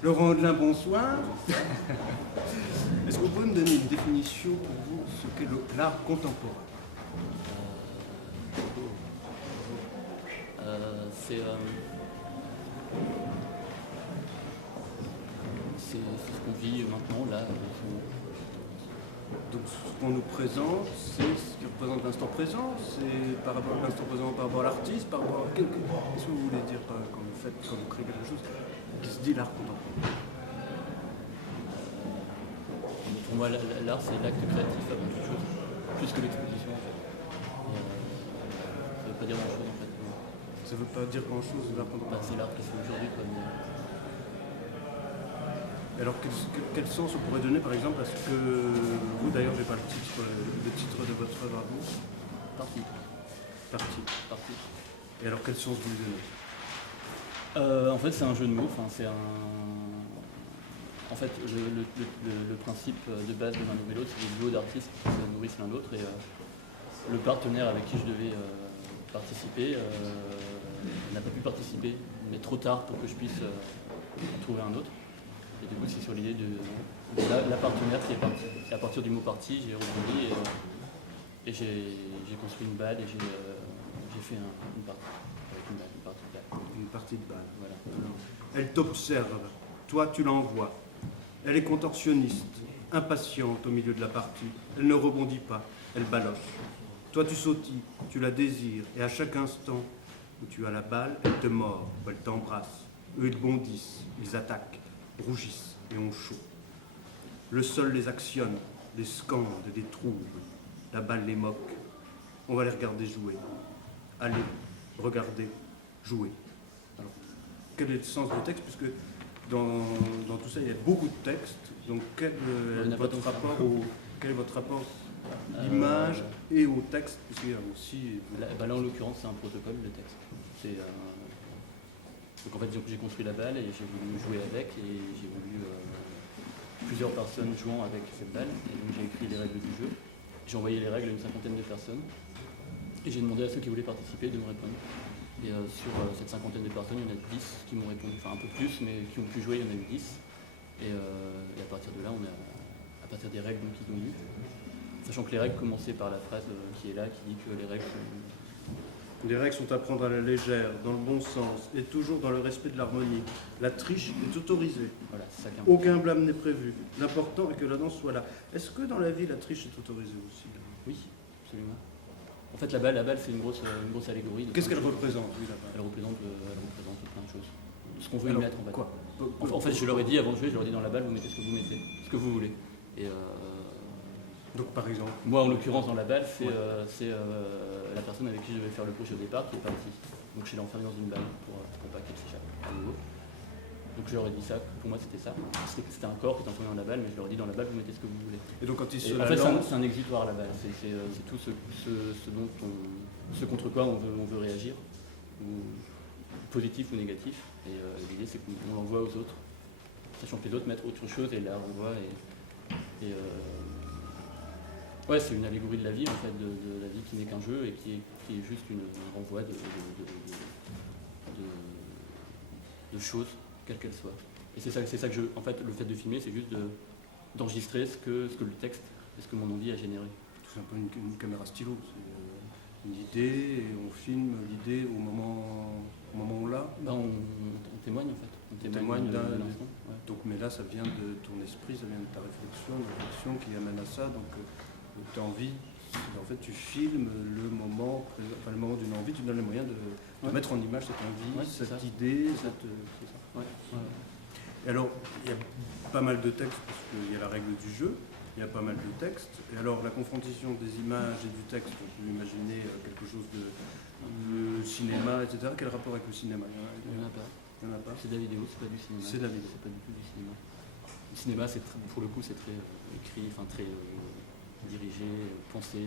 Laurent Audelin, bonsoir. Est-ce que vous pouvez me donner une définition pour vous ce qu'est l'art contemporain? C'est ce qu'on vit maintenant, là. Donc ce qu'on nous présente, c'est ce qui représente l'instant présent, c'est par rapport à l'instant présent, par rapport à l'artiste, par rapport à quelque... Qu'est-ce que vous voulez dire quand vous faites, quand vous créez quelque chose qui se dit l'art contemporain? Pour moi, l'art, c'est l'acte créatif avant toute chose, plus que l'exposition, en fait. Ça veut pas dire grand-chose, en fait. Ça veut pas dire grand-chose, l'art contemporain. C'est l'art qui se fait aujourd'hui, comme... Alors quel sens on pourrait donner par exemple à ce que vous, d'ailleurs j'ai pas le titre de votre œuvre à vous? Partie. Et alors quel sens vous lui donnez? En fait c'est un jeu de mots, en fait le principe de base de l'un et l'autre, c'est des duos d'artistes qui se nourrissent l'un l'autre et le partenaire avec qui je devais participer n'a pas pu participer, mais trop tard pour que je puisse en trouver un autre. Et du coup, c'est sur l'idée de la partenaire qui est partie. Et à partir du mot partie, j'ai rebondi et j'ai construit une balle et j'ai fait une partie. Avec une partie de balle. Une partie de balle. Voilà. Elle t'observe, toi tu l'envoies. Elle est contorsionniste, impatiente au milieu de la partie. Elle ne rebondit pas, elle baloche. Toi tu sautilles, tu la désires, et à chaque instant où tu as la balle, elle te mord, ou elle t'embrasse. Eux ils bondissent, ils attaquent, rougissent et ont chaud. Le sol les actionne, les scande, les trouble. La balle les moque. On va les regarder jouer. Allez, regardez, jouer. Alors, quel est le sens du texte? Puisque dans tout ça, il y a beaucoup de textes. Donc, quel est votre rapport à l'image et au texte? Puisqu'il y a aussi... Là, en l'occurrence, c'est un protocole, le texte. Donc en fait, j'ai construit la balle et j'ai voulu jouer avec et j'ai voulu plusieurs personnes jouant avec cette balle. Et donc j'ai écrit les règles du jeu. J'ai envoyé les règles à une cinquantaine de personnes et j'ai demandé à ceux qui voulaient participer de me répondre. Et sur cette cinquantaine de personnes, il y en a 10 qui m'ont répondu, enfin un peu plus, mais qui ont pu jouer, il y en a eu 10. Et à partir de là, à partir des règles qu'ils ont lues, sachant que les règles commençaient par la phrase qui est là, qui dit que les règles sont... Les règles sont à prendre à la légère, dans le bon sens, et toujours dans le respect de l'harmonie. La triche est autorisée. Voilà, c'est ça. Aucun blâme n'est prévu. L'important est que la danse soit là. Est-ce que dans la vie, la triche est autorisée aussi? Oui, absolument. En fait, la balle, c'est une grosse allégorie. Qu'est-ce qu'elle représente, oui, la balle? Elle représente plein de choses. Ce qu'on veut y mettre, en fait. Quoi? En fait, je leur ai dit avant de jouer, je leur ai dit dans la balle, vous mettez ce que vous mettez, ce que vous voulez. Et donc, par exemple, moi, en l'occurrence, dans la balle, c'est la personne avec qui je devais faire le push au départ qui est partie. Donc, je l'ai enfermée dans une balle pour pas qu'elle s'échappe à nouveau. Donc, je leur ai dit ça. Pour moi, c'était ça. C'était un corps qui était enfermé dans la balle, mais je leur ai dit dans la balle, vous mettez ce que vous voulez. Et donc, quand en fait, c'est un exutoire, la balle. C'est tout ce contre quoi on veut réagir, ou positif ou négatif. Et l'idée, c'est qu'on l'envoie aux autres, sachant que les autres mettent autre chose et la renvoient. Ouais, c'est une allégorie de la vie, en fait, de la vie qui n'est qu'un jeu et qui est juste un renvoi de choses, quelles qu'elles soient. Et c'est ça que en fait, le fait de filmer, c'est juste d'enregistrer ce que le texte et ce que mon envie a généré. C'est un peu une caméra stylo. C'est une idée, et on filme l'idée au moment où on l'a. On témoigne, en fait. On témoigne d'un instant. Ouais. Donc, mais là, ça vient de ton esprit, ça vient de ta réflexion qui amène à ça. Donc, tu as envie, en fait, tu filmes le moment d'une envie, tu donnes les moyens de mettre en image cette envie, cette idée, c'est ça. Ouais. Et alors, il y a pas mal de textes, parce qu'il y a la règle du jeu, il y a pas mal de textes. Et alors, la confrontation des images et du texte, on peut imaginer quelque chose de cinéma, etc. Quel rapport avec le cinéma? Il n'y en a pas. Il y en a pas. C'est de la vidéo, c'est pas du cinéma. C'est de la vidéo. C'est pas du tout du cinéma. Le cinéma, pour le coup, c'est très écrit, très dirigé, pensé.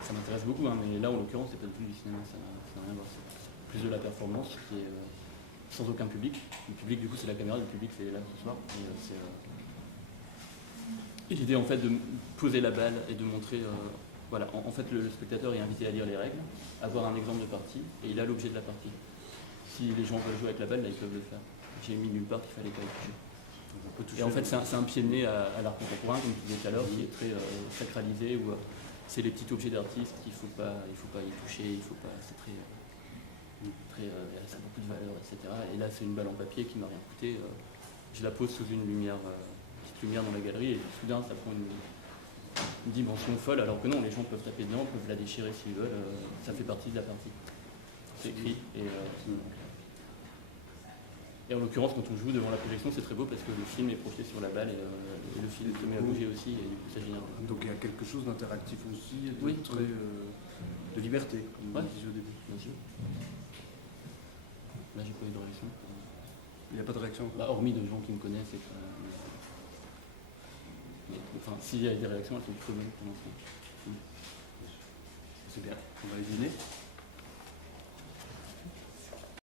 Ça m'intéresse beaucoup, mais là, en l'occurrence, c'est pas du tout du cinéma, ça n'a rien à voir. C'est plus de la performance qui est sans aucun public. Le public, du coup, c'est la caméra, le public, c'est là ce soir. Et l'idée, en fait, de poser la balle et de montrer... voilà, en fait, le spectateur est invité à lire les règles, à voir un exemple de partie, et il a l'objet de la partie. Si les gens veulent jouer avec la balle, là, ils peuvent le faire. j'ai mis nulle part qu'il fallait pas y toucher. On peut toucher Et en fait, c'est un pied de nez à l'art contemporain, comme tu disais tout à l'heure, qui est très sacralisé, où c'est les petits objets d'artistes qu'il faut pas y toucher, c'est très, ça a beaucoup de valeur, etc. Et là, c'est une balle en papier qui m'a rien coûté. Je la pose sous une petite lumière dans la galerie, et soudain, ça prend une dimension folle, alors que non, les gens peuvent taper dedans, peuvent la déchirer s'ils veulent, ça fait partie de la partie. C'est écrit. Et en l'occurrence, quand on joue devant la projection, c'est très beau parce que le film est projeté sur la balle et le film se met à bouger aussi, et du coup, ça génère. Donc il y a quelque chose d'interactif aussi, et de Oui. de liberté, comme Ouais. on disait au début. Bien sûr. Là, j'ai pas eu de réaction. Il n'y a pas de réaction. Bah, hormis de gens qui me connaissent. Mais, enfin, s'il y a des réactions, elles sont plutôt bonnes pour l'instant. C'est bien. On va les dîner.